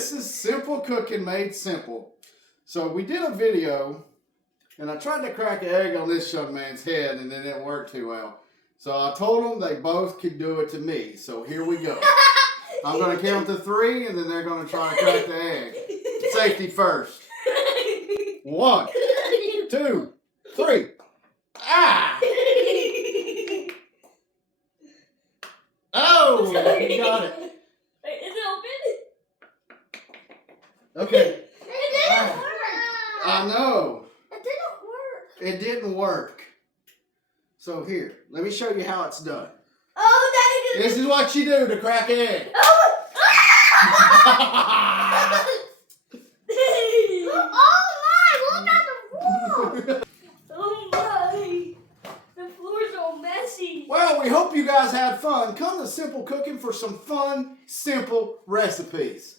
This is simple cooking made simple. So we did a video, and I tried to crack an egg on this young man's head, and it didn't work too well. So I told them they both could do it to me. So here we go. I'm going to count to 3, and then they're going to try to crack the egg. Safety first. 1, 2, 3. Ah! Oh, you got it. Wait, is it open? Okay. It didn't work. I know. It didn't work. It didn't work. So here, let me show you how it's done. Oh, Daddy, This is what you do to crack an egg. Oh my! Look at the floor. Oh my! The floor's all messy. Well, we hope you guys had fun. Come to Simple Cooking for some fun, simple recipes.